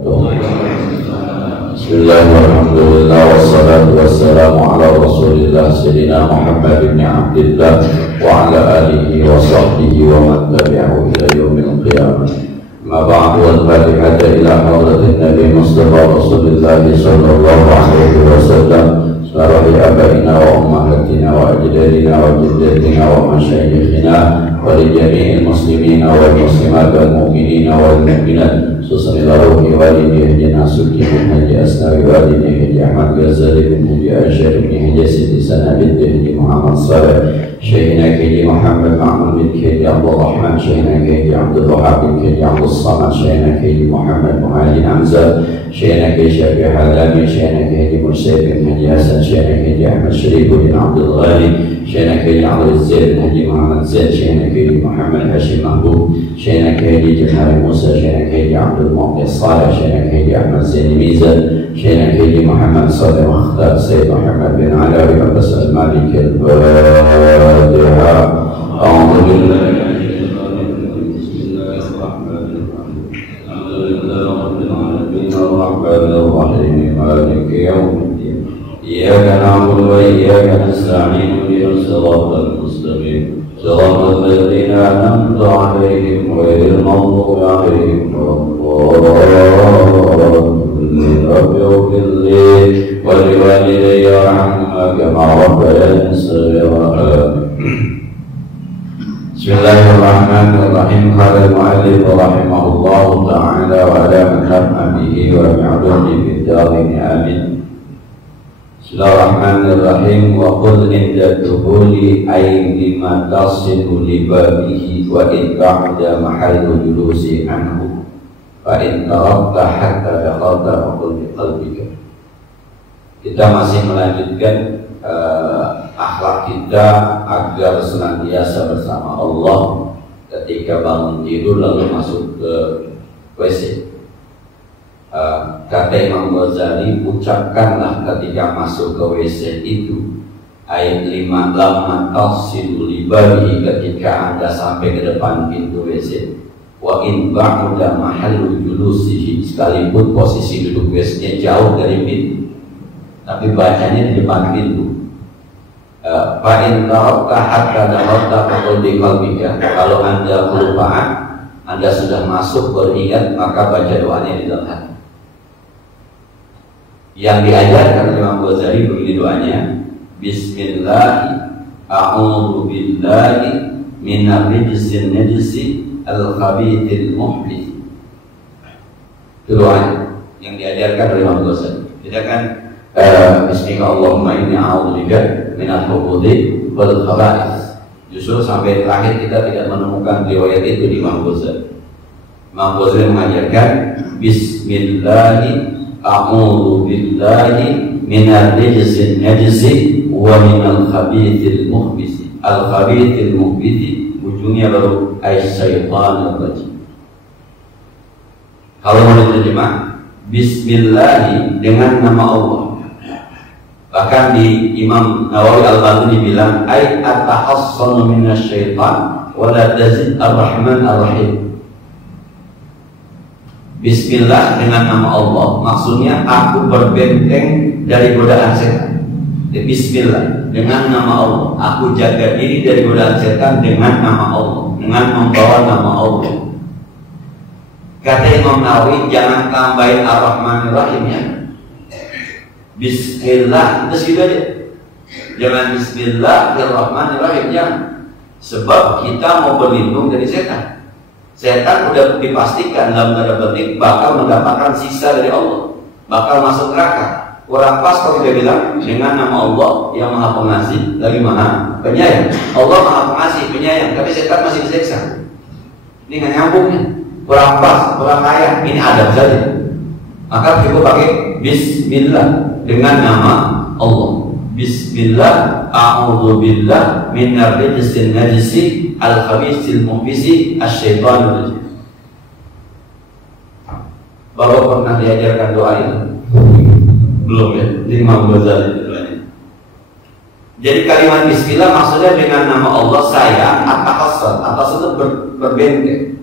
Bismillahirrahmanirrahim. Wassalatu wassalamu ala Rasulillah Sayyidina Muhammad ibn Abdillah wa ala alihi wa sahbihi wa man tabi'ahu ila yaumil qiyamah. Ma ba'du, al-Fatihah ila hadratin Nabi Mustafa Rasulillah sallallahu alaihi wasallam. Salahi abaina wa ummahatina wa ajdadina wa jaddatina wa masyayikhina wa li jami'il muslimina wal muslimat wal mu'minina wal mu'minat. Susanillahi walidih jinasuki bin Haji Asnawi walidih Haji Ahmad Ghazali bin Haji Asyar bin Haji Siti Sana bin Haji Muhammad Saleh, Syekhina Haji Muhammad Ma'mun bin Haji Abdul Rahman, Syekhina Haji Abdul Wahab bin Haji Abdul Samad, Syekhina Haji Muhammad Muhajin Hamzah, Syekhina Haji Syafi'i Halami, Syekhina Haji Mursyid bin Haji Hasan, Syekhina Haji Ahmad Syarif bin Abdul Ghani, Syekhina Haji Abdul Zaid bin Haji Muhammad Zaid, Syekhina Haji Muhammad Hashim Mahbub, Syekhina Haji Jahari Musa, Syekhina Haji Abdul Mu'min Saleh, Syekhina Haji Ahmad Zaini Mizan, Syekhina Haji Muhammad Saleh Mukhtar, Sayyid Muhammad bin Alawi Abbas Al-Malik Al-Fatihah. A'udhu billahi Bismillahirrahmanirrahim. Maliki yawmiddin. Iyyaka na'budu wa iyyaka nasta'in. Ihdinas siratal mustaqim. Siratal ladzina an'amta 'alaihim ghairil maghdubi 'alaihim waladdallin. Rabbi ighfir li wa liwalidayya warhamhuma kama rabbayani shaghira. Bismillahirrahmanirrahim. Qala al-mu'allif rahimahullahu ta'ala wa ala man naf'a bihi wa bi'ulumihi fid darin amin. Bismillahirrahmanirrahim. Wa qul inda dukhuli ay lima tasilu li babihi wa in ba'da mahallu julusi anhu fa in tarakta hatta dakhalta wa qul bi qalbika. Kita masih melanjutkan akhlak kita agar senantiasa bersama Allah ketika bangun tidur lalu masuk ke WC. Kata Imam Ghazali, ucapkanlah ketika masuk ke WC itu ayat 5 lama tasilu libari, ketika Anda sampai ke depan pintu WC, wa in ba'da mahallu julusihi, sekalipun posisi duduk WC-nya jauh dari pintu tapi bacanya di depan pintu. Fa in tarakta hatta dakhalta faqul bi qalbika, kalau Anda kelupaan, Anda sudah masuk beringat, maka baca doanya di dalam hati. Yang diajarkan oleh Imam Ghazali begini doanya: Bismillahi a'udzu billahi minar rijzin najsi al-khabithil muhbith. Itu doanya yang diajarkan oleh Imam Ghazali. Tidak kan Bismika Allahumma inni a'udzubika minal hubudi wal khaba'ith. Justru sampai terakhir kita tidak menemukan riwayat itu di Imam Ghazali. Imam Ghazali mengajarkan Bismillahi a'udzu billahi minal rijzin najsi wa minal khabithil muhbith. Al khabithil muhbith ujungnya baru asy-syaitanir rajim. Kalau mau diterjemah, Bismillahi, dengan nama Allah. Bahkan di Imam Nawawi Al-Baghdadi bilang ay atahassanu minasyaitan wa la tazid ar-rahman ar-rahim. Bismillah, dengan nama Allah, maksudnya aku berbenteng dari godaan setan. Bismillah, dengan nama Allah, aku jaga diri dari godaan setan dengan nama Allah, dengan membawa nama Allah. Kata Imam Nawawi, jangan tambahin ar-rahman ar-rahim ya. Bismillah, terus gitu aja. Jangan Bismillahirrahmanirrahim, jangan. Sebab kita mau berlindung dari setan. Setan udah dipastikan dalam tanda petik bakal mendapatkan siksa dari Allah, bakal masuk neraka. Kurang pas kalau dia bilang dengan nama Allah yang Maha Pengasih lagi Maha Penyayang. Allah Maha Pengasih Penyayang, tapi setan masih disiksa. Ini nggak nyambung ya. Kurang pas, kurang layak. Ini adab saja. Maka kita pakai Bismillah, dengan nama Allah. Bismillah, a'udzu billah minar rijzin najsi al-khabithil muhbisi asy-syaitanir rajim. Bapak pernah diajarkan doa itu? Belum ya? Di Imam Ghazali. Jadi kalimat Bismillah maksudnya dengan nama Allah saya atahassan, atas itu berbenteng.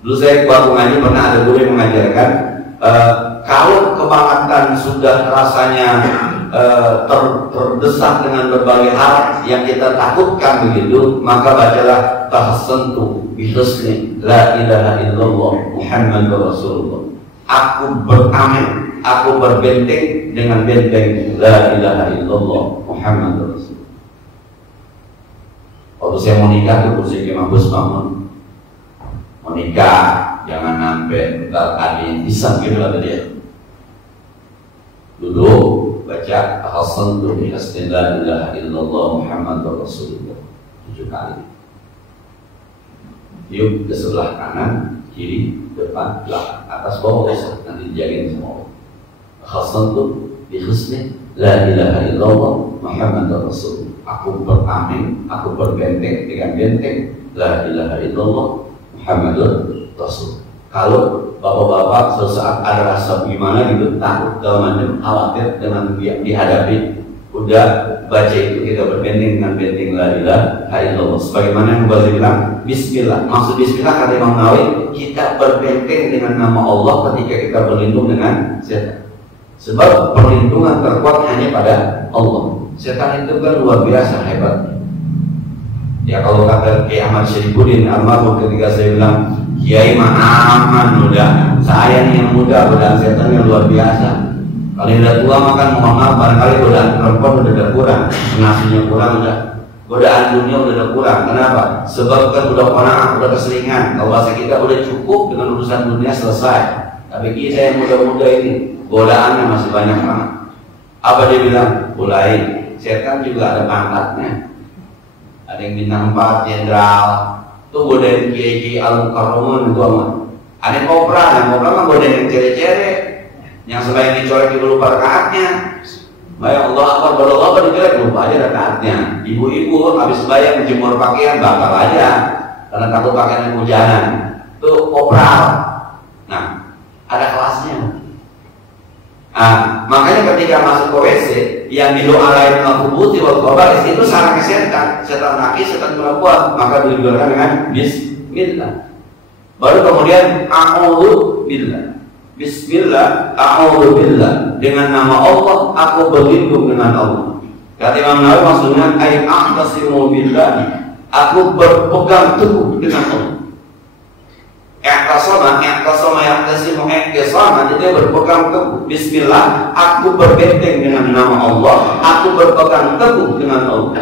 Dulu saya waktu ngaji pernah ada guru yang mengajarkan Kalau kebangatan sudah rasanya terdesak dengan berbagai hal yang kita takutkan begitu, maka bacalah tahassantu bi husni la ilaha illallah Muhammadur Rasulullah. Aku beramin, aku berbenteng dengan benteng la ilaha illallah Muhammadur Rasulullah. Waktu saya mau nikah tuh kursi Gus bangun mau nikah, jangan sampai ntar ada yang pisah gitu kata dia. Duduk baca tahassantu bi husni la ilaha illallah Muhammadur Rasulullah 7 kali. Yuk ke sebelah kanan, kiri, depan, belakang, atas, bawah, besar, nanti dijagain semua. Tahassantu bi husni la ilaha illallah Muhammadur Rasulullah. Aku beramin, aku berbenteng dengan benteng la ilaha illallah Muhammadur Rasul. Kalau bapak-bapak sesaat ada rasa gimana gitu, takut macam khawatir dengan yang dihadapi, udah baca itu kita berbenteng dengan benteng la ilaha illallah. Sebagaimana yang Bapak bilang, Bismillah. Maksud Bismillah kata Imam Nawawi, kita berbenteng dengan nama Allah ketika kita berlindung dengan setan. Sebab perlindungan terkuat hanya pada Allah. Setan itu kan luar biasa hebat. Ya kalau kata Kiai Ahmad Syarifuddin almarhum ketika saya bilang, Kiai mah aman udah, saya nih yang muda, godaan setan yang luar biasa. Kalau yang udah tua makan mohon maaf, barangkali godaan perempuan udah kurang, nasinya kurang udah, godaan dunia udah kurang. Kenapa? Sebab kan udah keseringan. Kalau bahasa kita udah cukup dengan urusan dunia selesai. Tapi kita yang muda-muda ini godaannya masih banyak banget. Apa dia bilang? Mulai. Setan juga ada pangkatnya. Ada yang bintang 4, jenderal. Tuh godain kiai al-mukarramun itu amat. Ada yang kopra kan godain yang cere-cere. Yang selain dicolek juga lupa rakaatnya. Bayang Allah akbar berdoa dicolek lupa aja rakaatnya. Ibu-ibu habis bayar menjemur pakaian bakal aja karena takut pakaian hujanan. Tuh kopra. Nah, ada kelasnya. Makanya ketika masuk ke WC yang didoain al-khubuti wal khaba'is itu sarangnya setan laki, setan perempuan, maka didoakan dengan bismillah. Baru kemudian a'udzu billah. Bismillah, a'udzu billah. Dengan nama Allah aku berlindung dengan Allah. Kata Imam Nawawi maksudnya ay a'tasimu billah. Aku berpegang teguh dengan Allah. I'tasama dia berpegang teguh. Bismillah, aku berbenteng dengan nama Allah, aku berpegang teguh dengan Allah.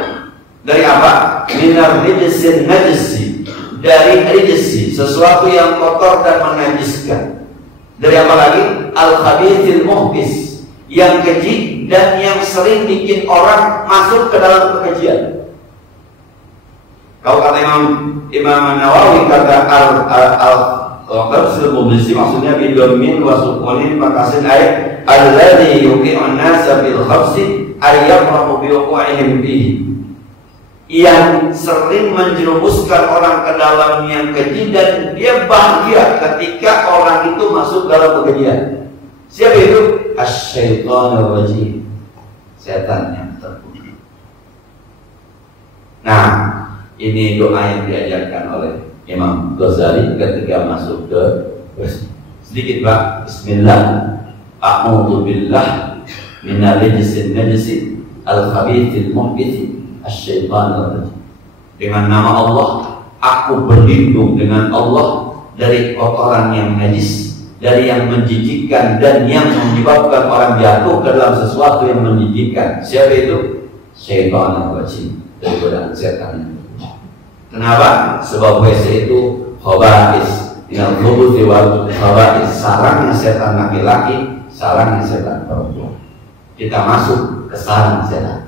Dari apa? Minar rijsin najisi, dari rijsi, sesuatu yang kotor dan menajiskan. Dari apa lagi? Al-khabithil muhbis, yang keji dan yang sering bikin orang masuk ke dalam kekejian. Kalau kata Imam Nawawi kata al-qabsul mubisi maksudnya bidomin wa sukunin makasin ayat alladhi yuqi'un nasa bil khabsi ayyafrahu biwuqu'ihim bihi, yang sering menjerumuskan orang ke dalam yang keji dan dia bahagia ketika orang itu masuk dalam kekejian. Siapa itu? Asy-syaitonur rajim, setan yang terkutuk. Nah, ini doa yang diajarkan oleh Imam Ghazali ketika masuk ke sedikit Pak. Bismillah, a'udzu billah minal rijsin najisi al-khabithil muhbiti asy-syaitanir rajim. Dengan nama Allah, aku berlindung dengan Allah dari kotoran yang najis, dari yang menjijikkan dan yang menyebabkan orang jatuh ke dalam sesuatu yang menjijikkan. Siapa itu? Syaitanir rajim, dari godaan setan. Kenapa? Sebab WC itu khaba'is, yang khubuthi wal khaba'is, sarangnya setan laki-laki, sarangnya setan perempuan. Kita masuk ke sarang setan.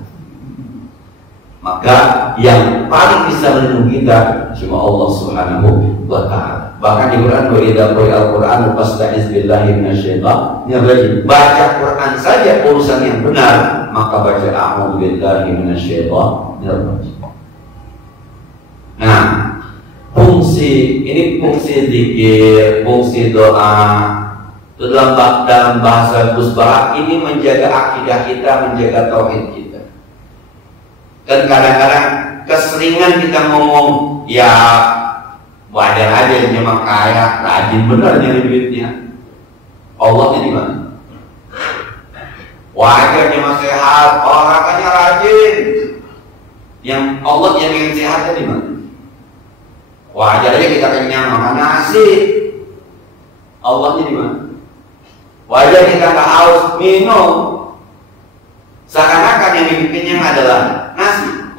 Maka yang paling bisa melindungi kita cuma Allah Subhanahu wa ta'ala. Bahkan di Quran, wa idza quri'al Qur'an fasta'iz billahi minasyaitonir rajim. Baca Quran saja urusan yang benar, maka baca a'udzu billahi minasyaitonir rajim. Nah, fungsi zikir, fungsi doa itu dalam bahasa Gus Baha ini menjaga akidah kita, menjaga tauhid kita. Dan kadang-kadang keseringan kita ngomong, ya wajar aja dia mah kaya, rajin bener nyari duitnya. Allahnya di mana? Wajahnya sehat, olahraganya rajin. Yang Allah yang ingin sehatnya di mana? Wajarnya kita kenyang makan nasi. Allahnya di mana? Wajar kita nggak haus minum. Seakan-akan yang bikin kenyang adalah nasi.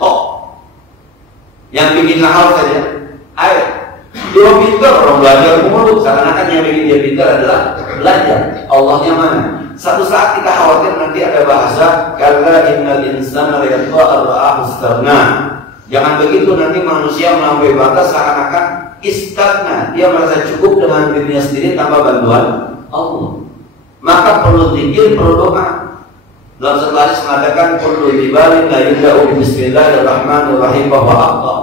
Yang bikin haus saja air. Dia pintar, orang belajar mulu. Seakan-akan yang bikin dia pintar adalah belajar. Allahnya mana? Satu saat kita khawatir nanti ada bahasa kalla innal insana layatgha ra'ahu istaghna. Jangan begitu, nanti manusia melampaui batas seakan-akan istaghna. Dia merasa cukup dengan dirinya sendiri tanpa bantuan Allah. Maka perlu zikir, perlu doa. Dalam satu hadis mengatakan kullu ibadah la yudau bismillahirrahmanirrahim wa aqta.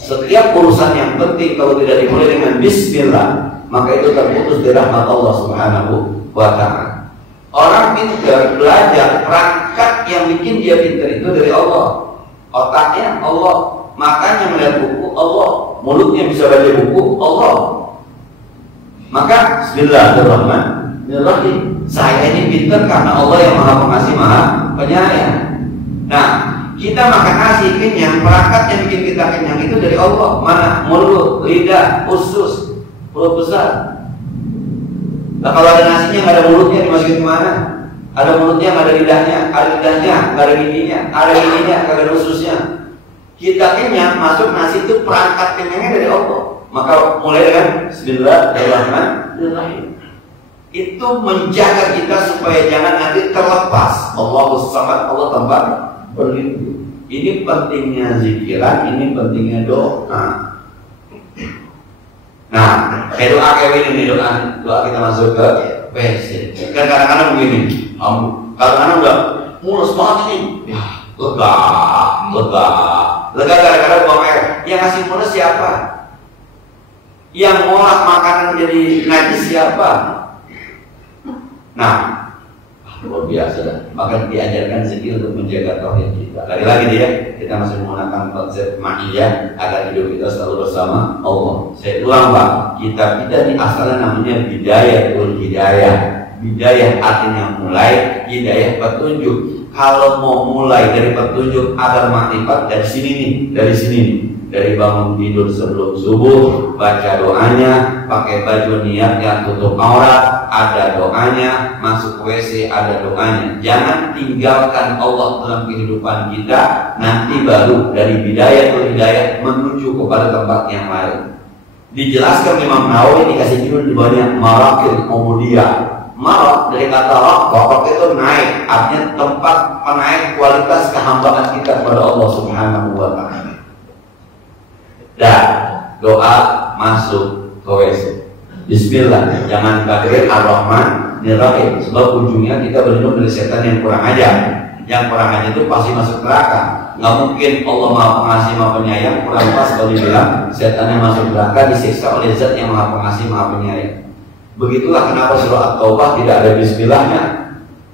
Setiap urusan yang penting kalau tidak dimulai dengan bismillah, maka itu terputus dari rahmat Allah Subhanahu wa taala. Orang pintar belajar, perangkat yang bikin dia pintar itu dari Allah. Otaknya Allah, makanya melihat buku Allah, mulutnya bisa baca buku Allah. Maka bismillahirrahmanirrahim. Saya ini pintar karena Allah yang Maha Pengasih, Maha Penyayang. Nah, kita makan nasi kenyang, perangkat yang bikin kita kenyang itu dari Allah. Mana? Mulut, lidah, usus, perut besar. Nah, kalau ada nasinya nggak ada mulutnya, dimasukin kemana? Ada mulutnya nggak ada lidahnya, nggak ada giginya, ada giginya nggak ada ususnya. Kita kenyang, masuk nasi itu perangkat kenyangnya dari Allah. Maka mulai dengan bismillahirrahmanirrahim. Itu menjaga kita supaya jangan nanti terlepas. Allahus samad, Allah tempat berlindung. Ini pentingnya zikiran, ini pentingnya doa. Nah, doa kayak gini, doa kita masuk ke WC. Kan kadang-kadang begini, kadang-kadang udah mulus banget ini, ya lega kadang-kadang buang air. Yang ngasih mulus siapa? Yang ngolah makanan jadi najis siapa? Nah, luar biasa dah. Maka diajarkan zikir untuk menjaga tauhid kita. Lagi-lagi dia, kita masih menggunakan konsep ma'iyah agar hidup kita selalu bersama Allah. Saya ulang Pak, kita di asalnya namanya bidayatul hidayah. Bidayah artinya mulai, hidayah petunjuk. Kalau mau mulai dari petunjuk agar makrifat dari sini nih, dari bangun tidur sebelum subuh, baca doanya, pakai baju niat yang tutup aurat, ada doanya, masuk WC ada doanya. Jangan tinggalkan Allah dalam kehidupan kita, nanti baru dari bidayatul hidayah menuju kepada tempat yang lain. Dijelaskan Imam Nawawi, dikasih judul di bawahnya Marakil Ubudiyah. Marak dari kata rok itu naik, artinya tempat penaik kualitas kehambaan kita kepada Allah Subhanahu wa taala. Dan doa masuk ke WC. Bismillah, jangan takbir ar-Rahmanir-Rahim, sebab ujungnya kita berlindung dari setan yang kurang ajar. Yang kurang ajar itu pasti masuk neraka. Nggak mungkin Allah Maha Pengasih Maha Penyayang kurang pas kalau dibilang setan yang masuk neraka disiksa oleh Zat yang Maha Pengasih Maha Penyayang. Begitulah kenapa surah At-Taubah tidak ada bismillahnya,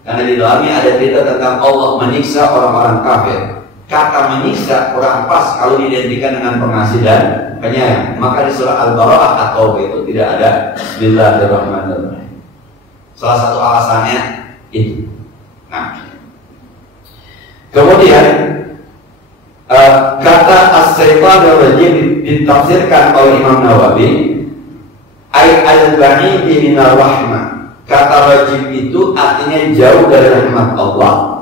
karena di dalamnya ada cerita tentang Allah menyiksa orang-orang kafir. Kata menyiksa kurang pas kalau diidentikan dengan pengasih dan penyayang. Maka di surah Al-Baqarah atau itu tidak ada bismillahirrahmanirrahim. Salah satu alasannya itu. Nah, kemudian kata as-syaitanir rajim ditafsirkan oleh Imam Nawawi ayat al-ba'id minar rahmah. Kata rajim itu artinya jauh dari rahmat Allah.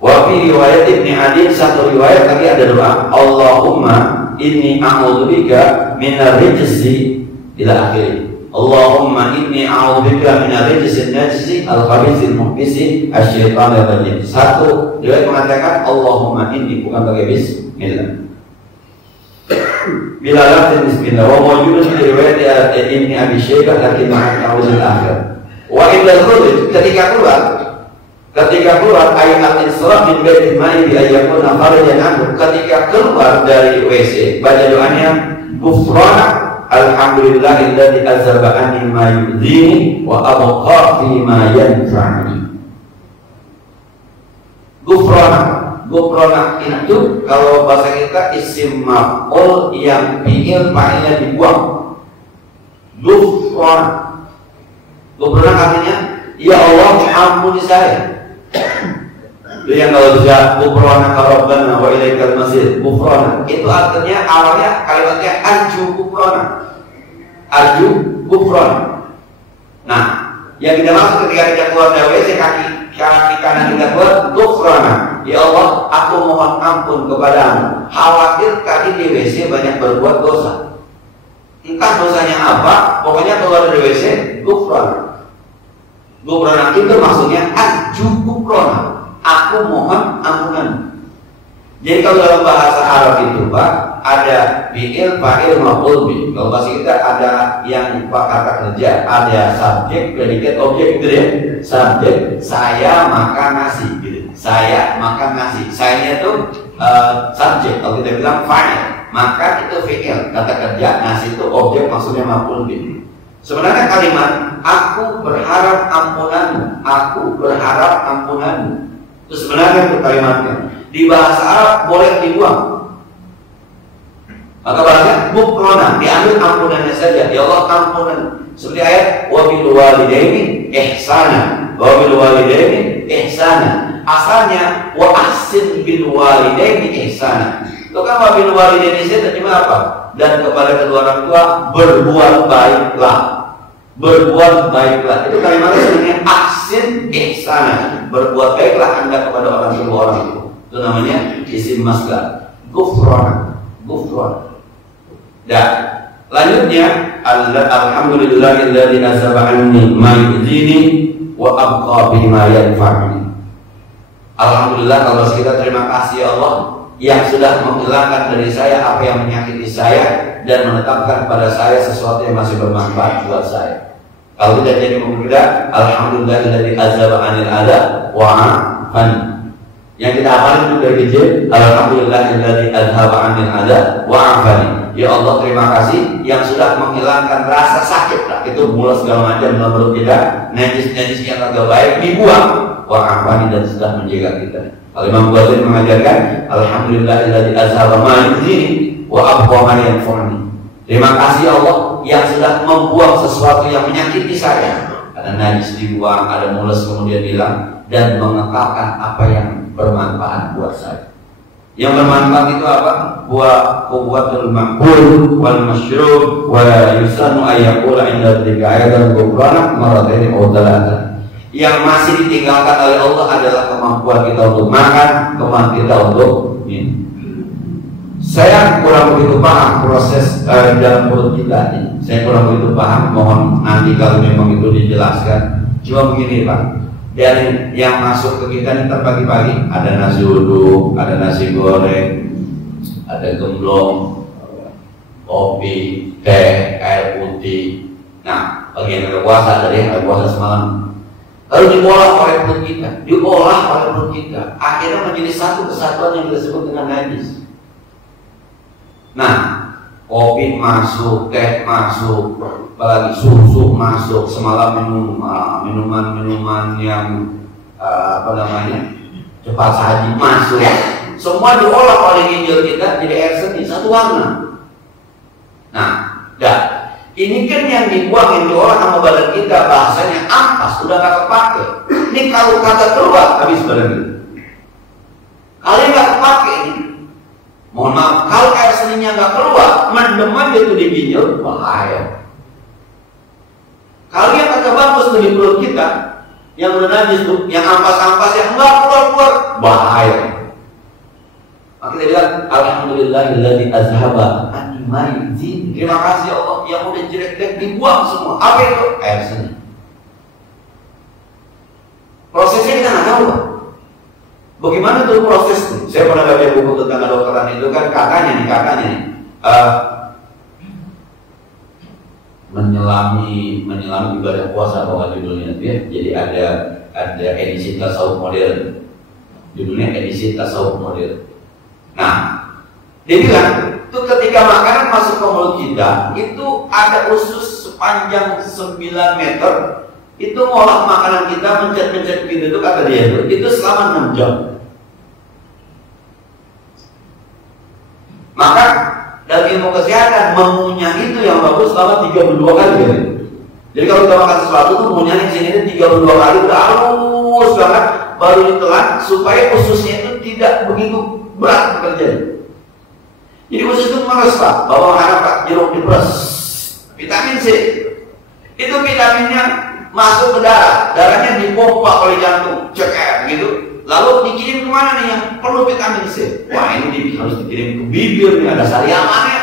Wa fi riwayat Ibnu Adi, satu riwayat lagi ada doa Allahumma inni a'udzubika minar rijzi ila akhirih. Allahumma inni a'udzubika minar rijzi najzi al-khabithil muhbisi asy-syaitanir rajim. Satu riwayat mengatakan Allahumma inni, bukan pakai bismillah. Bila lafaz bismillah wa mawjudun fi riwayat Ibnu Abi Syaibah lakin ma'a ta'awuzil akhir. Wa idza khuruj, ketika keluar ayat al-Isra min baitil ma'i bi ayyakuna kharajan anhu, ketika keluar dari WC baca doanya ghufrana alhamdulillahilladzi azhaba anni ma yudhini wa abqa fi ma yanfa'uni. Ghufrana itu kalau bahasa kita isim maf'ul yang fi'il fa'ilnya dibuang. Ghufrana artinya ya Allah ampuni saya. Itu yang kalau bisa kufrana rabbana wa ilaikal masir, kufrana itu artinya awalnya kalimatnya arju kufrana, arju kufrana. Nah, yang kita maksud ketika kita keluar dari WC kaki kanan kita keluar kufrana, ya Allah aku mohon ampun kepadamu, khawatir tadi di WC banyak berbuat dosa, entah dosanya apa, pokoknya keluar dari WC kufrana. Kufrana itu maksudnya arju kufrana, aku mohon ampunan. Jadi kalau dalam bahasa Arab itu Pak, ada fi'il, fa'il, maf'ul bih. Kalau bahasa kita ada yang kata kerja, ada subjek, predikat, objek gitu ya. Subjek, saya makan nasi gitu. Saya makan nasi. Saya itu subjek. Kalau kita bilang fa'il, maka itu fi'il, kata kerja. Nasi itu objek, maksudnya maf'ul bih. Sebenarnya kalimat aku berharap ampunanmu, aku berharap ampunanmu, itu sebenarnya itu kalimatnya. Di bahasa Arab boleh dibuang. Maka bahasanya bukrona, diambil ampunannya saja. Ya Allah ampunan. Seperti ayat wabil walidaini ihsana, wabil walidaini ihsana. Asalnya wa ahsin bil walidaini ihsana. Itu kan wabil walidaini saya terjemah apa? Dan kepada kedua orang tua berbuat baiklah. Berbuat baiklah. Itu kalimatnya sebenarnya ahsin ihsana. Berbuat baiklah Anda kepada orang tua orang itu. Itu namanya isim masdar. Gufrana. Gufrana. Dan lanjutnya alhamdulillahilladzi azhaba anni ma yu'zini wa abqa bima yanfa'uni. Alhamdulillah kalau kita terima kasih ya Allah yang sudah menghilangkan dari saya apa yang menyakiti saya dan menetapkan pada saya sesuatu yang masih bermanfaat buat saya. Kalau kita jadi berbeda, alhamdulillahilladzi azhaba anil adza wa afani. Yang kita hafalin itu dari kecil, alhamdulillahilladzi azhaba anil adza wa afani. Ya Allah terima kasih yang sudah menghilangkan rasa sakit lah. Itu mulas segala macam dalam perut kita, najis-najis yang agak baik dibuang, wa afani, dan sudah menjaga kita. Al-Imam Ghazali mengajarkan alhamdulillahilladzi azhaba ma yu'zini wa abqa ma yanfa'uni. Terima kasih Allah yang sudah membuang sesuatu yang menyakiti saya. Ada najis dibuang, ada mulas kemudian hilang, dan mengekalkan apa yang bermanfaat buat saya. Yang bermanfaat itu apa? Quwwatul maqbul wal masyrub wa yusanu ayyaqula inda dzikri ayatan ghufrana marrataini aw thalathan. Yang masih ditinggalkan oleh Allah adalah kemampuan kita untuk makan, kemampuan kita untuk minum. Saya kurang begitu paham proses dalam perut kita ini. Saya kurang begitu paham. Mohon nanti kalau memang itu dijelaskan. Cuma begini Pak, dari yang masuk ke kita ini pagi-pagi ada nasi uduk, ada nasi goreng, ada gemblong, kopi, teh, air putih. Nah, bagian ada puasa, ada puasa semalam. Lalu diolah oleh perut kita, diolah oleh perut kita. Akhirnya menjadi satu kesatuan yang kita sebut dengan najis. Nah, kopi masuk, teh masuk, apalagi susu masuk. Semalam minum minuman yang cepat saji masuk. Semua diolah oleh ginjal kita jadi air seni satu warna. Nah, ini kan yang dibuang, yang diolah sama badan kita bahasanya ampas, udah nggak kepake. Ini kalau kata keluar habis badan kita. Kalian nggak kepake ini. Mohon maaf, kalau air seninya nggak keluar, mendem aja tuh di ginjal, bahaya. Kalau yang kagak bagus tuh di perut kita, yang udah najis tuh, yang ampas-ampas yang nggak keluar, bahaya. Maka kita bilang, alhamdulillahilladzi azhaba anni ma yu'zini. Terima kasih Allah yang udah jelek-jelek dibuang semua. Apa itu? Air seni. Prosesnya kita nggak tahu. Bagaimana tuh proses tuh? Saya pernah baca buku tentang kedokteran itu kan katanya nih menyelami ibadah puasa kalau judulnya itu ya. Jadi ada edisi tasawuf modern. Judulnya edisi tasawuf modern. Nah, dia bilang tuh ketika makanan masuk ke mulut kita itu ada usus sepanjang 9 meter. Itu ngolah makanan kita mencet-mencet gitu tuh kata dia itu selama 6 jam. Maka dalam ilmu kesehatan mengunyah itu yang bagus selama 32 kali. Jadi kalau kita makan sesuatu tuh punya di sini 32 kali udah halus banget, baru ditelan supaya ususnya itu tidak begitu berat bekerja. Jadi usus itu meres Pak, bawang merah Pak, jeruk diperes, vitamin C. Itu vitaminnya masuk ke darah, darahnya dipompa oleh jantung, ceker gitu. Lalu dikirim kemana nih yang perlu vitamin C? Wah ini harus dikirim ke bibir nih, ada sariawannya.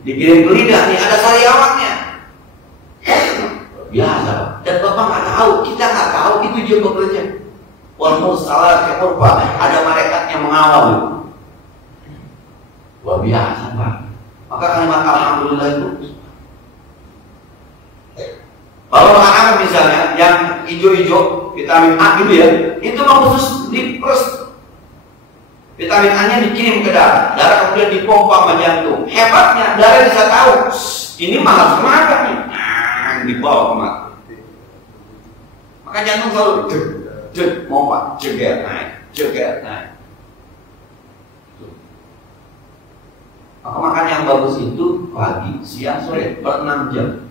Dikirim ke lidah nih, ada sariawannya. Biasa, dan Bapak nggak tahu, kita nggak tahu itu dia bekerja. Walaupun salah kayak apa, ada malaikat yang mengawal. Wah biasa Pak. Maka kalimat alhamdulillah itu. Kalau makanan misalnya yang hijau-hijau, vitamin A gitu ya, itu mau khusus diperes. Vitamin A-nya dikirim ke darah, darah kemudian dipompa sama jantung. Hebatnya, darah bisa tahu, ini malah kemana nih? Dibawa kemana? Maka jantung selalu pompa, jeger naik. Maka makan yang bagus itu pagi, siang, sore, per 6 jam.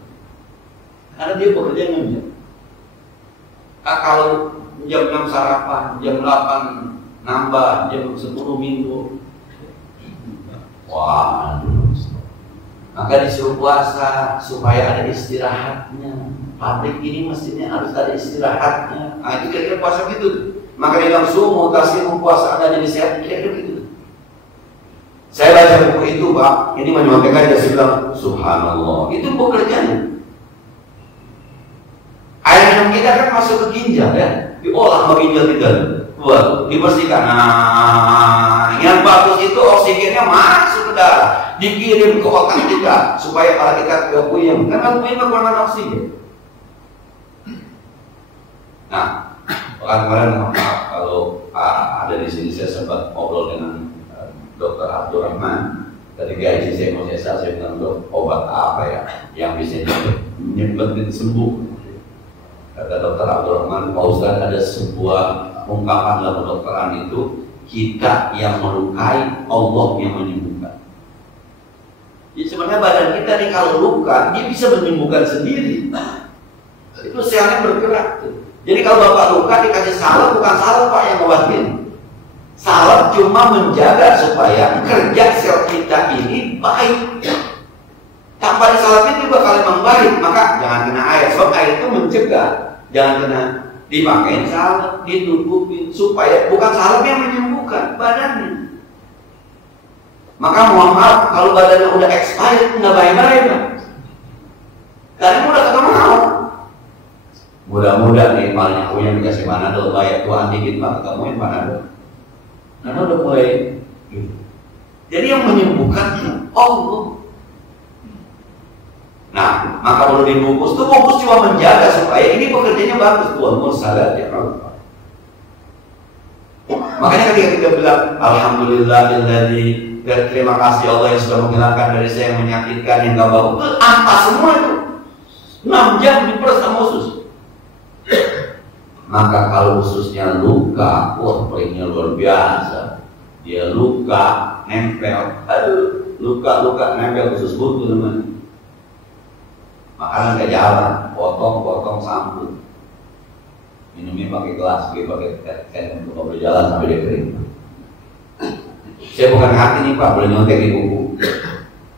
Karena dia bekerja 6 jam. Kalau jam 6 sarapan, jam 8 nambah, jam 10 minggu. Wah, maka disuruh puasa supaya ada istirahatnya. Pabrik ini mestinya harus ada istirahatnya. Nah itu kira-kira puasa gitu. Maka di dalam sumu, tasimu, puasa ada jadi sehat, kira-kira gitu. Saya baca buku itu Pak, ini menyampaikan dia bilang, subhanallah, itu bekerjanya. Air minum kita kan masuk ke ginjal ya, diolah sama ginjal kita, buat dibersihkan. Nah, yang bagus itu oksigennya masuk ke darah, dikirim ke otak kita supaya para kita tidak puyeng, karena puyeng kekurangan oksigen. Nah, kemarin kalau ada di sini saya sempat ngobrol dengan Dr. Abdurrahman. Ketika isi saya mau saya bilang, Dok, obat apa ya yang bisa nyempetin sembuh? Kata Dr. Abdurrahman, Pak Ustaz, ada sebuah ungkapan dalam kedokteran itu, kita yang melukai, Allah yang menyembuhkan. Jadi sebenarnya badan kita nih kalau luka, dia bisa menyembuhkan sendiri. Itu selnya bergerak tuh. Jadi kalau Bapak luka dikasih salep, bukan salep Pak yang ngobatin. Salep cuma menjaga supaya kerja sel kita ini baik. Tanpa disalepin juga kalau memang baik, maka jangan kena air. Sebab air itu mencegah. Jangan kena dipakai salep, ditutupin supaya bukan salep yang menyembuhkan badannya. Maka mohon maaf kalau badannya udah expired, nggak baik-baik Pak. Karena udah ketemu mau. Mudah-mudahan nih paling aku yang dikasih Panadol banyak Tuhan dikit Pak, ketemuin Panadol. Karena udah mulai gitu. Jadi yang menyembuhkan Allah. Nah, maka perlu dibungkus. Itu bungkus cuma menjaga supaya ini pekerjaannya bagus. Tuhan salat ya Allah. Makanya ketika kita bilang alhamdulillahilladzi, terima kasih Allah yang sudah menghilangkan dari saya yang menyakitkan, yang gak bagus. Itu apa semua itu? 6 jam diperes sama usus. Maka kalau ususnya luka, wah perihnya luar biasa. Dia luka, nempel, luka nempel usus buntu namanya. Makanan gak jalan, potong sampo. Minumnya pakai gelas, pakai teh untuk berjalan sampai dia kering. Saya bukan hati nih Pak, boleh nyontek di buku,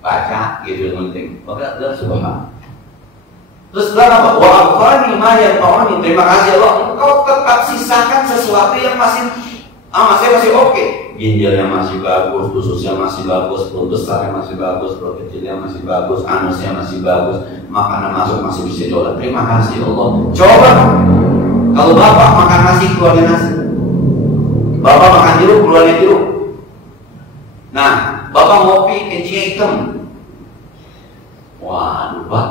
baca gitu nyontek. Maka adalah subhanallah. Terus kenapa? Wa afani ma yanfa'uni. Terima kasih Allah. Engkau tetap sisakan sesuatu yang masih oke. Ginjalnya masih bagus, ususnya masih bagus, perut besarnya masih bagus, perut kecilnya masih bagus, anusnya masih bagus, makanan masuk masih bisa diolah. Terima kasih Allah. Coba kalau Bapak makan nasi keluarnya nasi, Bapak makan jeruk keluarnya jeruk. Nah, Bapak ngopi kencingnya hitam. Waduh Pak,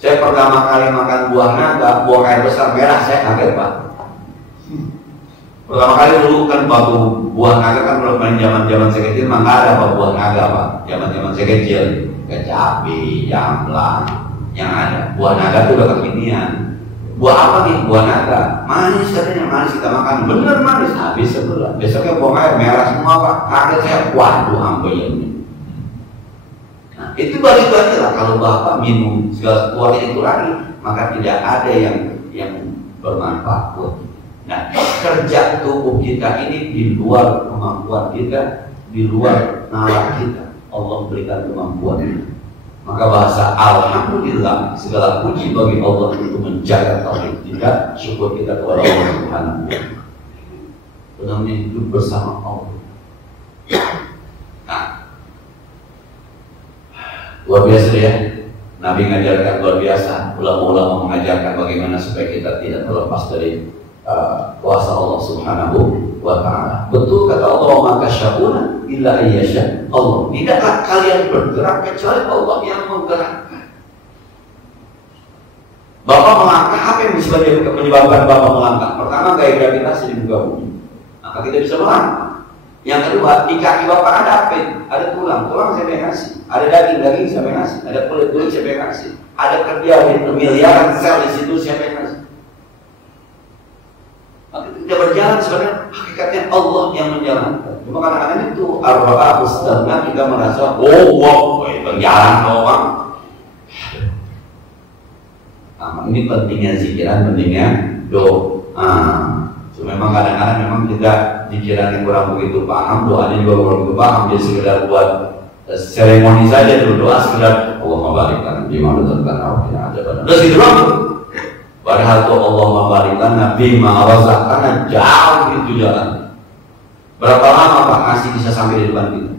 saya pertama kali makan buah naga, buah air besar merah, saya kaget Pak. Pertama kali dulu kan waktu buah naga kan belum main zaman saya kecil, maka ada Pak buah naga Pak. Zaman saya kecil, kecapi, jamblang, yang ada. Buah naga itu udah kekinian. Buah apa nih? Buah naga. Manis katanya, manis kita makan. Bener manis. Habis sebelah. Besoknya buah air merah semua Pak. Kaget saya, waduh ambil ini. Nah, itu baru itu aja lah. Kalau Bapak minum segala sesuatu yang dikurangi, maka tidak ada yang bermanfaat buat kita. Nah, kerja tubuh kita ini di luar kemampuan kita, di luar nalar kita. Allah berikan kemampuan. Maka bahasa alhamdulillah, segala puji bagi Allah untuk menjaga tauhid kita, syukur kita kepada Allah Subhanahu wa taala. Benar-benar hidup bersama Allah. Nah, luar biasa ya. Nabi mengajarkan luar biasa, ulama-ulama mengajarkan bagaimana supaya kita tidak terlepas dari kuasa Allah Subhanahu wa taala. Betul kata Allah, maka sya'una illa ayyasha Allah. Tidaklah kalian bergerak kecuali Allah yang menggerakkan. Bapak melangkah, apa yang bisa menyebabkan Bapak melangkah? Pertama, gaya gravitasi di muka bumi, maka kita bisa melangkah. Yang kedua, di kaki Bapak ada apa? Ada tulang siapa yang ngasih? Ada daging siapa yang ngasih? Ada kulit siapa yang ngasih? Ada kerja miliaran sel di situ, siapa yang ngasih? Maka tidak berjalan, sebenarnya hakikatnya Allah yang menjalankan. Cuma kadang-kadang itu arba'ah ustadznya kita merasa berjalan doang. Nah, ini pentingnya zikiran, pentingnya doa. Memang kadang-kadang memang kita pikiran yang kurang begitu paham, doanya juga kurang begitu paham, jadi sekedar buat seremoni saja dulu, doa sekedar Allah membalikkan di mana tentang yang ada pada terus gitu doang. Padahal tuh Allah membalikkan Nabi Ma'arazak karena jauh itu jalan. Berapa lama Pak ngasih bisa sampai di depan kita?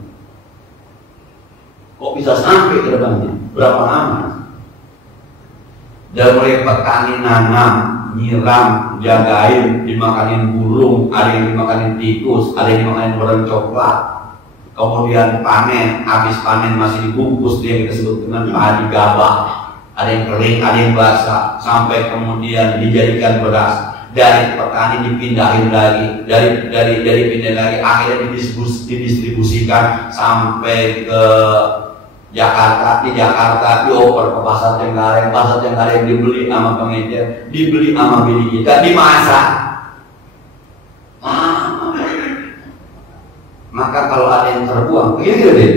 Kok bisa sampai ke depan kita? Berapa lama? Dan mulai petani nanam, nyiram, jagain, dimakanin burung, ada yang dimakanin tikus, ada yang dimakanin burung coklat. Kemudian panen, habis panen masih dibungkus, dia kita sebut dengan padi gabah. Ada yang kering, ada yang basah, sampai kemudian dijadikan beras. Dari petani dipindahin lagi, dari pindah lagi, akhirnya didistribusikan sampai ke Jakarta, di Jakarta dioper ke pasar Cengkareng dibeli sama pengecer, dibeli sama bini kita, dimasak. Maka kalau ada yang terbuang, begitu deh.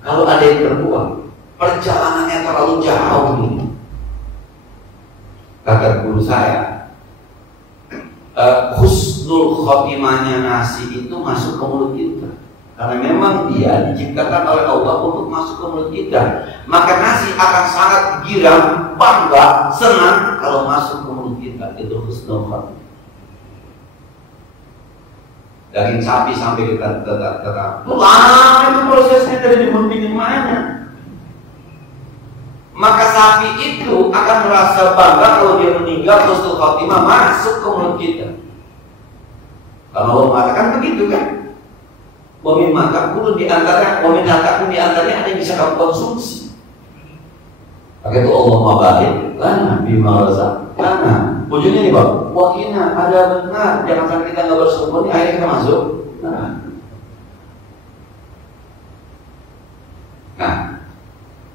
Kalau ada yang terbuang, perjalanannya terlalu jauh nih. Kata guru saya, husnul khotimahnya nasi itu masuk ke mulut kita. Karena memang dia diciptakan oleh Allah untuk masuk ke mulut kita. Maka nasi akan sangat girang, bangga, senang kalau masuk ke mulut kita. Itu husnul khotimah. Daging sapi sampai kita lama itu prosesnya dari dimuntingin mana. Maka sapi itu akan merasa bangga kalau dia meninggal, husnul khotimah masuk ke mulut kita. Kalau Allah mengatakan begitu kan? Wamin makan pun diantaranya, wamin makan pun diantaranya ada yang bisa kamu konsumsi. Maka itu Allah mabarin, karena bimarazak, karena ujungnya nih Bang, wakina ada benar, jangan sampai kita nggak bersyukur, akhirnya kita masuk. Nah,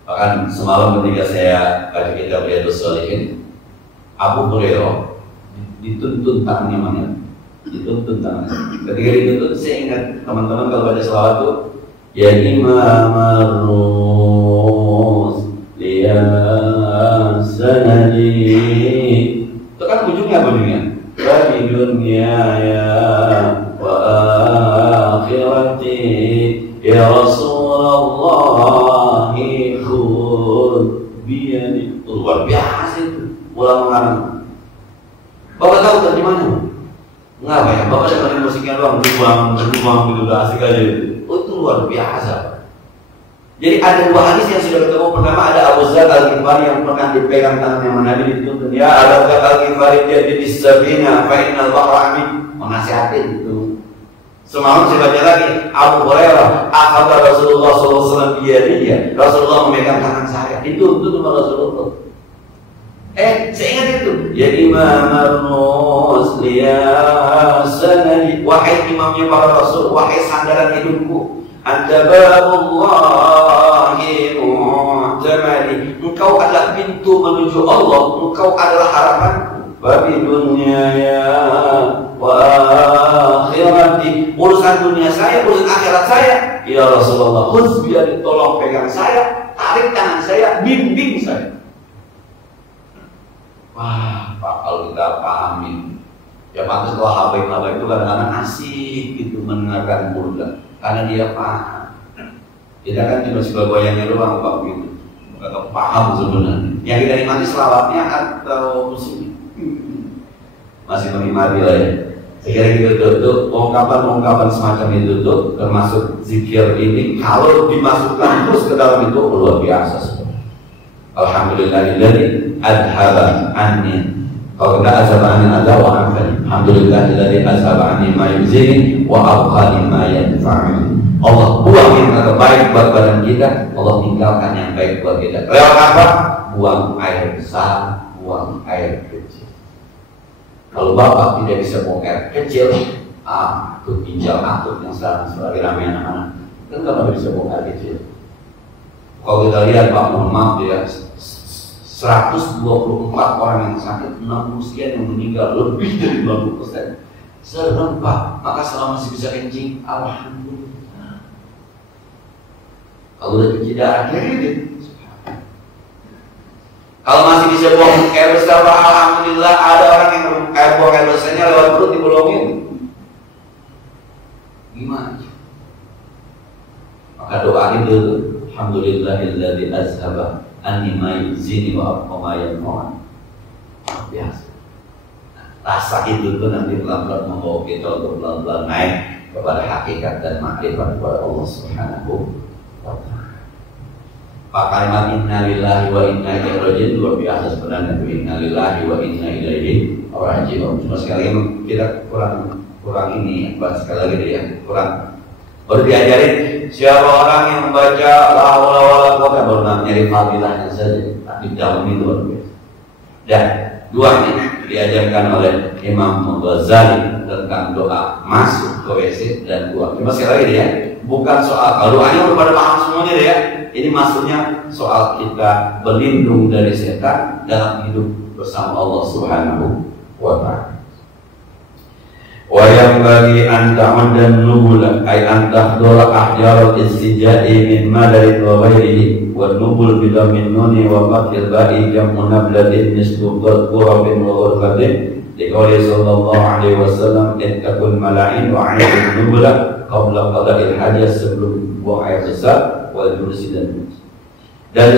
bahkan semalam ketika saya baca kitab Riyadhus Shalihin, Abu Hurairah dituntun tangannya mana? Dituntun tangannya. Ketika dituntun, saya ingat teman-teman kalau baca selawat tuh, ya imamarus liya sanadi. Itu kan ujungnya bagi dunia ya wa akhirati ya Rasulullah khud biyadi. Luar biasa itu ulama. Bapak tahu terjemahannya? Enggak Pak ya, Bapak dengerin musiknya doang, berjuang gitu, udah asik aja itu. Oh, itu luar biasa. Jadi ada dua hadis yang sudah ketemu. Pertama ada Abu Dzar Al-Ghifari yang pernah dipegang tangannya Nabi dituntun, ya Abu Dzar Al-Ghifari dia di Sabina fa innal bahra amin, menasihatin itu. Semalam saya baca lagi Abu Hurairah, akhadha Rasulullah SAW biyadihi, Rasulullah memegang tangan saya, dituntun sama Rasulullah. Saya ingat itu. Ya Imam Ar-Rusli ya sanadi, wahai imamnya para Rasul, wahai sandaran hidupku. Anta babullahi mu'tamali, engkau adalah pintu menuju Allah, engkau adalah harapanku. Babi dunia ya wa akhirati, urusan dunia saya, urusan akhirat saya. Ya Rasulullah, khudz biyadi, tolong pegang saya, tarik tangan saya, bimbing saya. Wah, Pak, kalau kita pahamin, ya pantas kalau habaib-habaib itu kadang-kadang asik gitu mendengarkan burda, karena dia paham. Kita kan cuma sebagai goyangnya doang Pak gitu, nggak paham sebenarnya. Yang kita nikmati selawatnya atau musiknya, masih menikmati lah ya. Sekali kita tutup, ungkapan-ungkapan semacam itu tuh, termasuk zikir ini, kalau dimasukkan terus ke dalam itu luar biasa sebenarnya. Alhamdulillahilladzi adhaba anni, kalau kita azhaba anni adza wa anfani. Alhamdulillahilladzi azhaba anni ma yuzini wa abqani ma yanfa'uni. Allah buang yang agak baik buat badan kita, Allah tinggalkan yang baik buat kita. Lewat apa? Buang air besar, buang air kecil. Kalau bapak tidak bisa buang air kecil, itu ginjal akut yang sebagai ramai anak-anak, kan nggak bisa buang air kecil. Kalau kita lihat Pak, mohon maaf ya, 124 orang yang sakit, 60 sekian yang meninggal, lebih dari 50%. Serem Pak, maka selama masih bisa kencing, alhamdulillah. Kalau udah cuci darah, kalau masih bisa buang air besar, alhamdulillah. Ada orang yang buang air besarnya lewat perut dibolongin. Gimana? Maka doa itu, alhamdulillahilladzi azhaba anni ma yuzini wa abqa ma yanfa'uni. Biasa. Rasa itu tuh nanti pelan-pelan membawa kita untuk pelan-pelan naik kepada hakikat dan makrifat kepada Allah Subhanahu wa ta'ala. Pak, kalimat inna lillahi wa inna ilaihi raji'un luar biasa sebenarnya. Inna lillahi wa inna ilaihi raji'un. Cuma sekali lagi kita kurang ini, sekali lagi ya, kurang. Baru diajarin siapa orang yang membaca la haula wala quwwata, baru nyari fadilahnya saja. Tapi dalam itu luar biasa. Dan dua ini diajarkan oleh Imam Ghazali tentang doa masuk ke WC dan keluar. Cuma sekali lagi ya, bukan soal kalau doanya udah pada paham semuanya deh ya. Ini maksudnya soal kita berlindung dari setan dalam hidup bersama Allah Subhanahu wa ta'ala. Wa yang bagi anta dan nubul ay anta dola ahjar istijai min madarin wa ghairihi wa nubul bila min nuni wa qatil ba'i jamun nablatin nisbu qurabin wa ghurfatin liqawli sallallahu alaihi wasallam ittaqul mala'in wa ayyul nubula qabla qada'il hajat, sebelum buang air besar wal jursi dan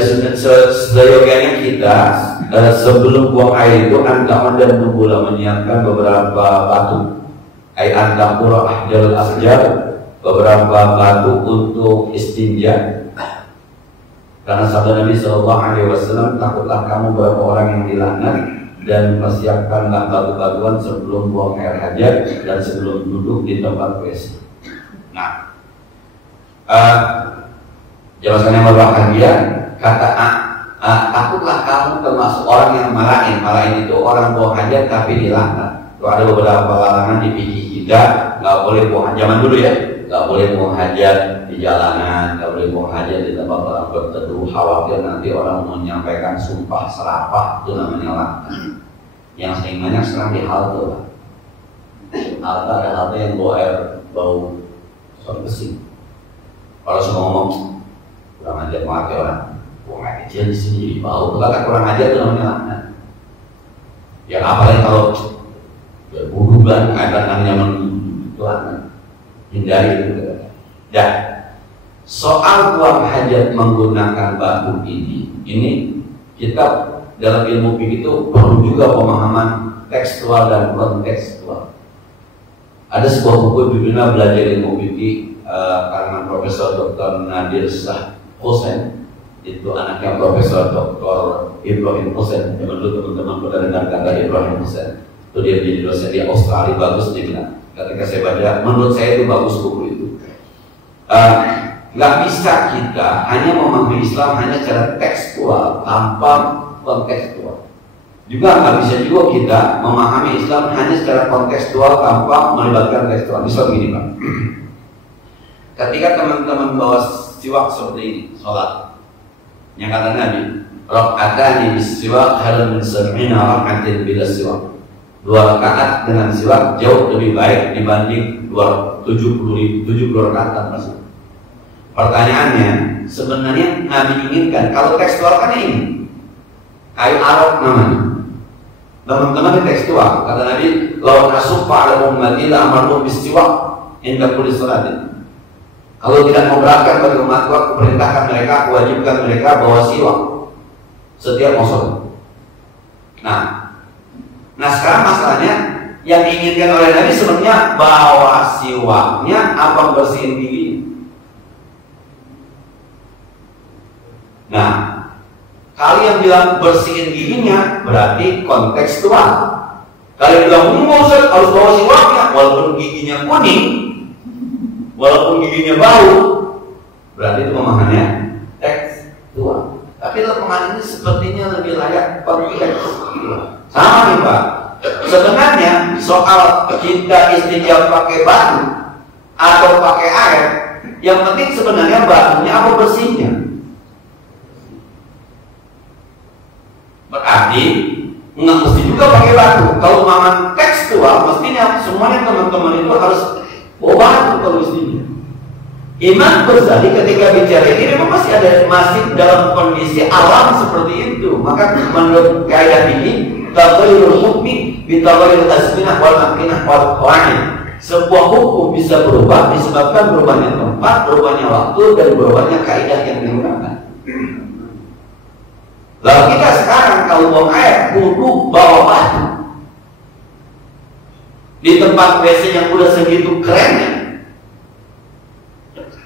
seyogianya kita sebelum buang air itu anta dan nubula menyiapkan beberapa batu ay antaqura ahjarul asjar, beberapa batu untuk istinja. Karena sabda Nabi sallallahu alaihi wasallam, takutlah kamu beberapa orang yang dilaknat dan persiapkanlah batu-batuan sebelum buang air hajat dan sebelum duduk di tempat WC. Nah, jelaskan yang berbahagia kata takutlah kamu termasuk orang yang malain itu orang buang hajat tapi dilaknat. Ada beberapa larangan di fikih kita, nggak boleh buang hajat zaman dulu ya, nggak boleh buang hajat di jalanan, nggak boleh buang hajat di tempat orang berteduh, khawatir nanti orang menyampaikan sumpah serapah, itu namanya laknat. Yang sering banyak sekarang di halte, ada halte yang bawa air bau sor besi. Kalau semua ngomong kurang ajar banget ya orang, buang air kecil di sini jadi bau, bahkan kurang ajar itu namanya laknat. Yang apalagi kalau berhubungan kaitan nyaman Tuhan, hindari itu. Dan soal buang hajat menggunakan batu ini kita dalam ilmu fikih itu perlu juga pemahaman tekstual dan kontekstual. Ada sebuah buku judulnya Belajar Ilmu Fikih karangan Profesor Dr. Nadir Shah Hussain, itu anaknya Profesor Dr. Ibrahim Hussain. Dulu teman-teman pada dengarkan dari Ibrahim Hussain. Itu dia jadi dosen di Australia, bagus dia bilang. Ketika saya baca, menurut saya itu bagus buku itu. Nggak bisa kita hanya memahami Islam hanya secara tekstual tanpa kontekstual. Juga nggak bisa juga kita memahami Islam hanya secara kontekstual tanpa melibatkan tekstual. Misal begini Pak, ketika teman-teman bawa siwak seperti ini, sholat, yang kata Nabi, rakaatani bis-siwak khairun min sab'ina raka'atin bila siwak. 2 rakaat dengan siwak jauh lebih baik dibanding 70 rakaat tanpa siwak. Pertanyaannya, sebenarnya Nabi inginkan, kalau tekstual kan ini kayu arok namanya. Teman-teman ini tekstual. Kata Nabi, lawan asuffa ala ummati la amarhum bis-siwak inda kulli salatin. Kalau tidak mau beratkan bagi umatku, aku perintahkan mereka, aku wajibkan mereka bawa siwak setiap mau sholat. Nah sekarang masalahnya yang diinginkan oleh Nabi sebenarnya bawa siwaknya apa bersihin gigi. Nah, kalau yang bilang bersihin giginya berarti kontekstual. Kalau yang bilang Ustaz harus bawa siwaknya walaupun giginya kuning, walaupun giginya bau, berarti itu pemahamannya tekstual. Tapi pemahaman ini sepertinya lebih layak kontekstual. Sama nih Pak. Sebenarnya soal kita istinja pakai batu atau pakai air, yang penting sebenarnya batunya apa bersihnya. Berarti nggak mesti juga pakai batu. Kalau pemahaman tekstual, mestinya semuanya teman-teman itu harus bawa batu kalau istinya. Imam Ghazali ketika bicara ini memang masih dalam kondisi alam seperti itu. Maka menurut kaidah ini taghayyurul hukmi bi taghayyuril azminah wal amkinah wal qawaid. Sebuah hukum bisa berubah disebabkan berubahnya tempat, berubahnya waktu, dan berubahnya kaidah yang digunakan. Lalu kita sekarang kalau buang air kudu bawa batu di tempat WC yang udah segitu kerennya.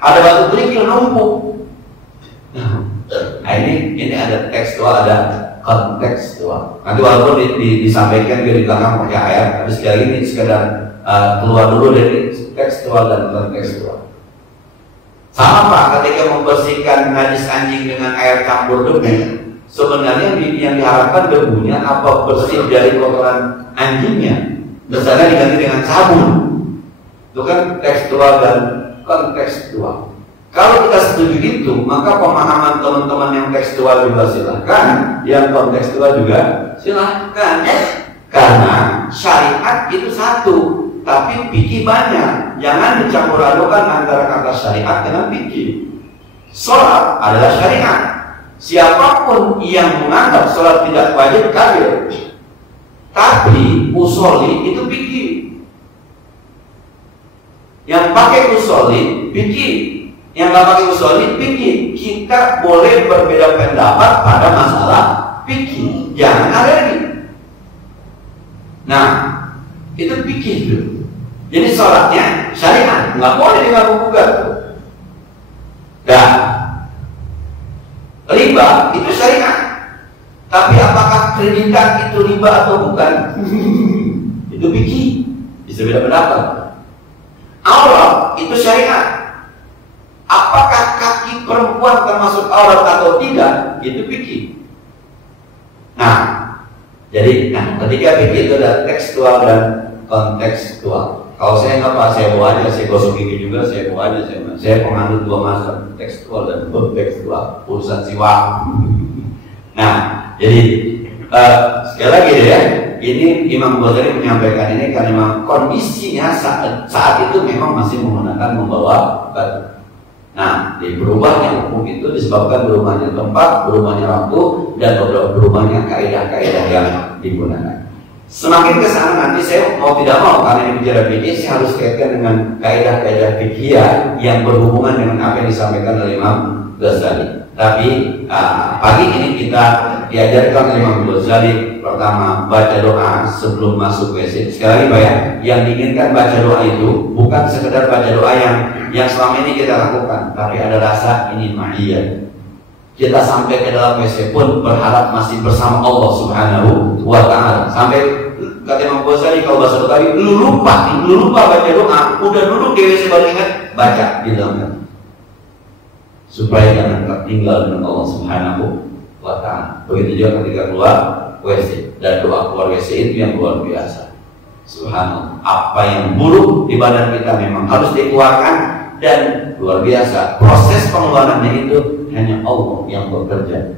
Ada batu kerikil numpuk. Nah ini ada tekstual, ada kontekstual. Nanti walaupun disampaikan di belakang pakai ayat, tapi sekali ini sekedar keluar dulu dari tekstual dan kontekstual. Sama Pak, ketika membersihkan najis anjing dengan air campur debu, sebenarnya yang diharapkan debunya apa bersih dari kotoran anjingnya, misalnya diganti dengan sabun. Itu kan tekstual dan kontekstual. Kalau kita setuju itu, maka pemahaman teman-teman yang tekstual juga silahkan, yang kontekstual juga silahkan. Karena syariat itu satu, tapi fikih banyak. Jangan dicampur adukan antara kata syariat dengan fikih. Sholat adalah syariat. Siapapun yang menganggap sholat tidak wajib kafir. Tapi usoli itu fikih. Yang pakai usoli fikih, yang nggak pakai usoli fikih. Kita boleh berbeda pendapat pada masalah fikih, jangan alergi. Nah, itu fikih itu. Jadi sholatnya syariat, nggak boleh diganggu-gugat. Dan riba itu syariat. Tapi apakah kreditan itu riba atau bukan? Itu fikih, bisa beda pendapat. Aurat itu syariat. Apakah kaki perempuan termasuk aurat atau tidak? Itu fikih. Nah, jadi ketika fikih itu ada tekstual dan kontekstual. Kalau saya nggak apa, saya bawa aja, saya gosok gigi juga, saya bawa aja, saya penganut dua mazhab, tekstual dan kontekstual, urusan siwak. Nah, jadi sekali lagi ya. Ini Imam Ghazali menyampaikan ini karena memang kondisinya saat itu memang masih menggunakan membawa batu. Nah, di berubahnya hukum itu disebabkan berubahnya tempat, berubahnya waktu, dan berubahnya kaidah-kaidah yang digunakan. Semakin ke sana nanti saya mau tidak mau karena ini bicara fikih, saya harus kaitkan dengan kaidah-kaidah fikih yang berhubungan dengan apa yang disampaikan oleh Imam Ghazali. Tapi pagi ini kita diajarkan oleh Imam Ghazali pertama baca doa sebelum masuk WC. Sekali lagi Pak ya, yang diinginkan baca doa itu bukan sekedar baca doa yang selama ini kita lakukan, tapi ada rasa ini ma'iyah. Kita sampai ke dalam WC pun berharap masih bersama Allah Subhanahu wa Ta'ala. Sampai kata Imam Ghazali kalau bahasa doa lu lupa baca doa, udah duduk di WC baru ingat baca di dalamnya. Supaya jangan tertinggal dengan Allah Subhanahu wa Ta'ala. Begitu juga ketika keluar WC, dan doa keluar WC itu yang luar biasa. Subhanallah, apa yang buruk di badan kita memang harus dikeluarkan, dan luar biasa proses pengeluarannya itu hanya Allah yang bekerja.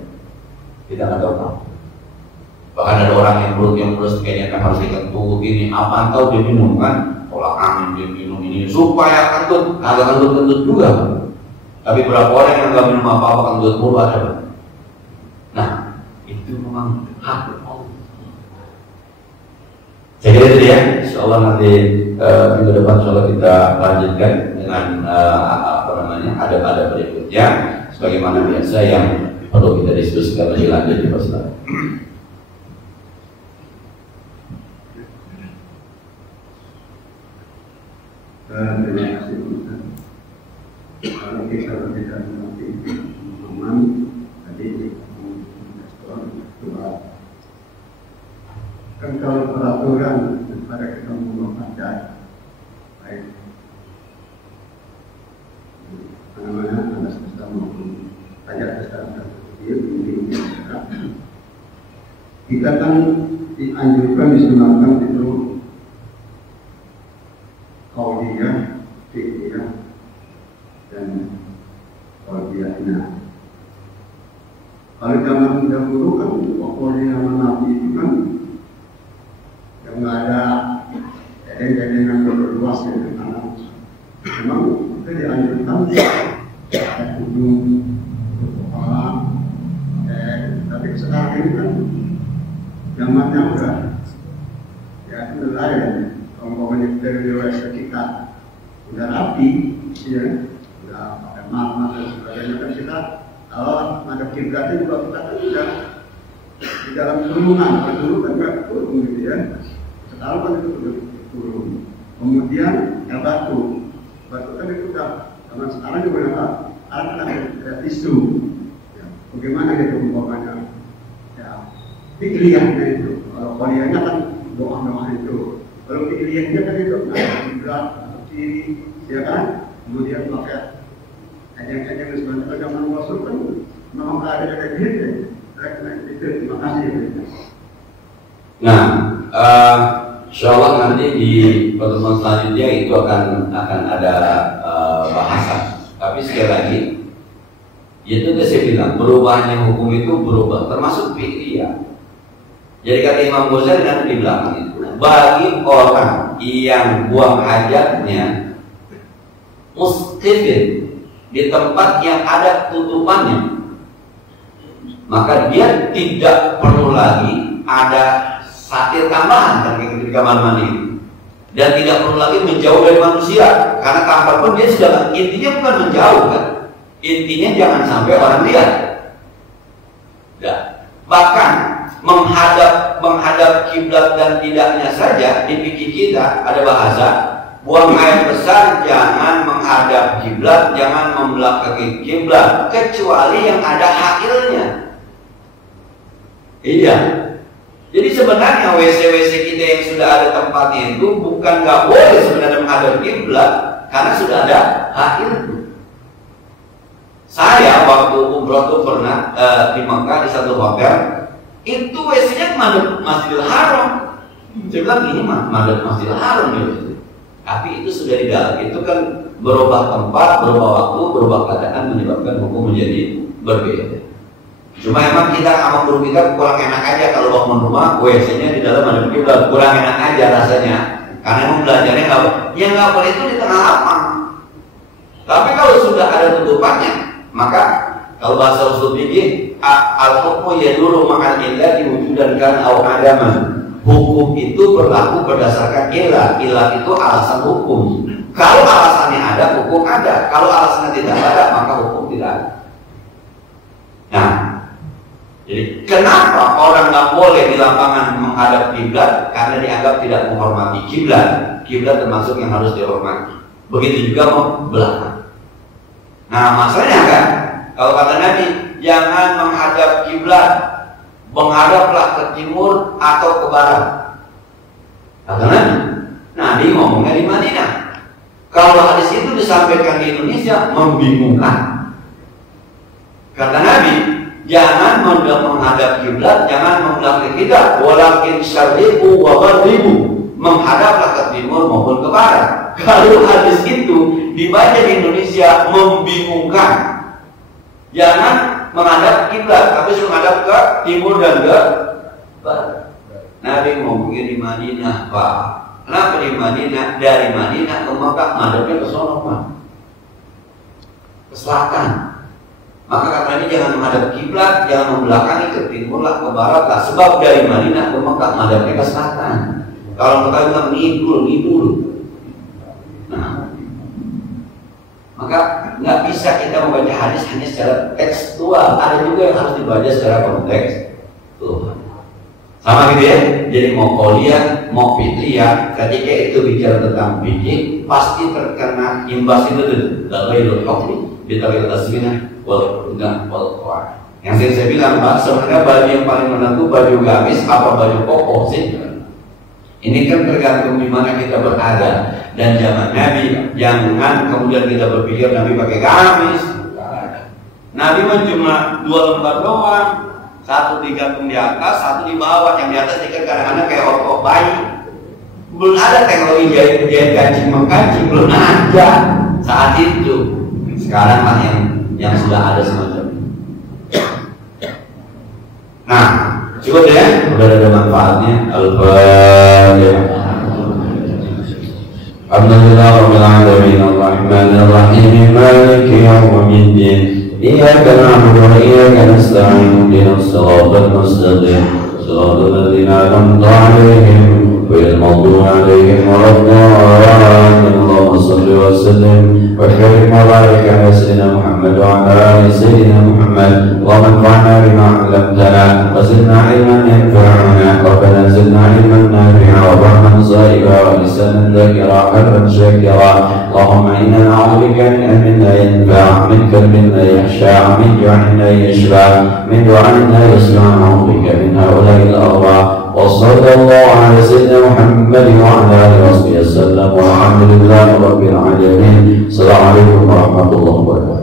Kita nggak tahu. Bahkan ada orang yang buruk yang terus kayaknya harus dikentut ini apa tahu dia minum kan, tolak angin dia minum ini supaya kentut, agak kentut juga. Tapi berapa orang yang nggak minum apa-apa kan buat mulu ada, Pak? Nah, itu memang hak Allah. Saya kira itu ya. Insya Allah nanti minggu depan insya Allah kita lanjutkan dengan adab-adab berikutnya. Sebagaimana biasa yang perlu kita diskusikan lebih lanjut di Ustaz. Terima kasih Ustaz. Kalau kita berbicara nanti pemahaman tadi kan kalau peraturan pada kita membaca baik namanya ada sistem maupun pajak sistem kita kan dianjurkan disunahkan itu qauliyah, fiqhiyah dan qauliyahnya. Kalau zaman dahulu kan qauliyah Nabi itu kan yang nggak ada dengan berluas ya, karena memang kita dianjurkan kudu kepala. Tapi sekarang ini kan zamannya udah ya itu lain. Umpamanya dari dewasa kita udah rapi, ya, udah pakai makna dan sebagainya kan kita kalau ada kiblatnya juga kita kan udah di dalam turunan, dulu kan nggak turun gitu ya. Sekarang kan itu udah turun. Kemudian ya batu kan itu udah zaman sekarang juga udah ada isu. Ya, bagaimana gitu umpamanya? Ya, pikirannya itu. Kalau kuliahnya kan doa-doa itu. Kalau pilihannya kan itu berat atau kiri, ya kan? Kemudian pakai ajang-ajang dan sebagainya. Zaman Rasul kan memang ada gitu. Itu terima kasih. Nah, insya Allah nanti di pertemuan selanjutnya itu akan ada bahasan. Tapi sekali lagi, itu saya bilang perubahannya hukum itu berubah, termasuk pilihan. Jadi kata Imam Ghazali nanti di belakang itu, bagi orang yang buang hajatnya mustifid di tempat yang ada tutupannya, maka dia tidak perlu lagi ada satir tambahan kan di kamar mandi, dan tidak perlu lagi menjauh dari manusia, karena kapanpun dia sudah, intinya bukan menjauh kan, intinya jangan sampai orang lihat. Ya. Bahkan menghadap kiblat dan tidaknya saja di fikih kita ada bahasa buang air besar jangan menghadap kiblat, jangan membelakangi kiblat kecuali yang ada hailnya. Iya. Jadi sebenarnya WC kita yang sudah ada tempatnya itu bukan nggak boleh sebenarnya menghadap kiblat karena sudah ada hail. Saya waktu umroh tuh pernah di Mekah di satu hotel. Itu WC-nya madhab Masjidil Haram. Saya bilang ini madhab Masjidil Haram gitu. Tapi itu sudah di dalam. Itu kan berubah tempat, berubah waktu, berubah keadaan menyebabkan hukum menjadi berbeda. Cuma emang kita sama guru kita kurang enak aja kalau bangun rumah WC-nya di dalam madhab kiblat, kurang enak aja rasanya. Karena emang belajarnya nggak boleh itu di tengah lapang. Tapi kalau sudah ada tutupannya, maka kalau bahasa usul fikih al-hukmu yaduru ma'al illati wujudan kan aw adaman. Hukum itu berlaku berdasarkan ilah. Ilah itu alasan hukum. Kalau alasannya ada, hukum ada. Kalau alasannya tidak ada, maka hukum tidak ada. Nah, jadi kenapa orang nggak boleh di lapangan menghadap kiblat? Karena dianggap tidak menghormati kiblat. Kiblat termasuk yang harus dihormati. Begitu juga belakang. Nah, masalahnya kan, kalau kata Nabi, jangan menghadap kiblat, menghadaplah ke timur atau ke barat. Kata Nabi. Nabi ngomongnya di Madinah. Kalau hadis itu disampaikan di Indonesia, membingungkan. Kata Nabi, jangan menghadap kiblat, jangan membelakangi kita, walakin syarriqu wa gharribu, menghadaplah ke timur maupun ke barat. Kalau hadis itu dibaca di Indonesia membingungkan. Jangan menghadap kiblat, tapi menghadap ke timur dan ke barat. Nabi ngomongnya di Madinah, Pak. Kenapa di Madinah? Dari Madinah ke Mekah, menghadapnya ke sono, Pak. Ke selatan. Maka katanya jangan menghadap kiblat, jangan membelakangi ke timur lah, ke barat lah. Sebab dari Madinah ke Mekah menghadapnya ke selatan. Kalau kita bilang ngidul. Nah, maka nggak bisa kita membaca hadis hanya secara tekstual. Ada juga yang harus dibaca secara konteks Tuhan. Sama gitu ya. Jadi mau kuliah, mau fitriyah, ketika itu bicara tentang fikih, pasti terkena imbas itu tuh. Taghayyurul hukmi bi taghayyur tasbihah wal hudan wal qawaid. Yang saya bilang, Pak, sebenarnya baju yang paling menentu baju gamis apa baju koko sih? Ini kan tergantung di mana kita berada. Dan zaman Nabi, jangan kemudian kita berpikir Nabi pakai gamis. Nabi cuma 2 lembar doang. Satu digantung di atas, satu di bawah. Yang di atas ikan kadang-kadang kayak otot bayi. Belum ada teknologi jahit kancing mengkancing, belum ada saat itu. Sekarang lah yang sudah ada semacam. Nah, cukup ya, udah ada manfaatnya. Al-Fatihah. Alhamdulillah rabbil alamin arrahmanir rahim maliki yaumiddin. إياك نعبد وإياك نستعين اهدنا الصراط المستقيم صراط الذين أنعمت عليهم غير المغضوب عليهم ولا الضالين. اللهم صل وسلم وبارك وبارك على سيدنا محمد وعلى آل سيدنا محمد اللهم انفعنا بما علمتنا وزدنا علما ينفعنا ربنا زدنا علما نافعا وفهما صائبا ولسانا ذاكرا قلبا شاكرا. اللهم إنا نعوذ بك من علم لا ينفع من قلب لا يخشع من جوع لا يشبع من دعاء لا يسمع. نعوذ بك من هؤلاء الأربعة. وصلى الله على سيدنا محمد وعلى آله وصحبه وسلم والحمد لله رب العالمين. السلام عليكم ورحمة الله وبركاته.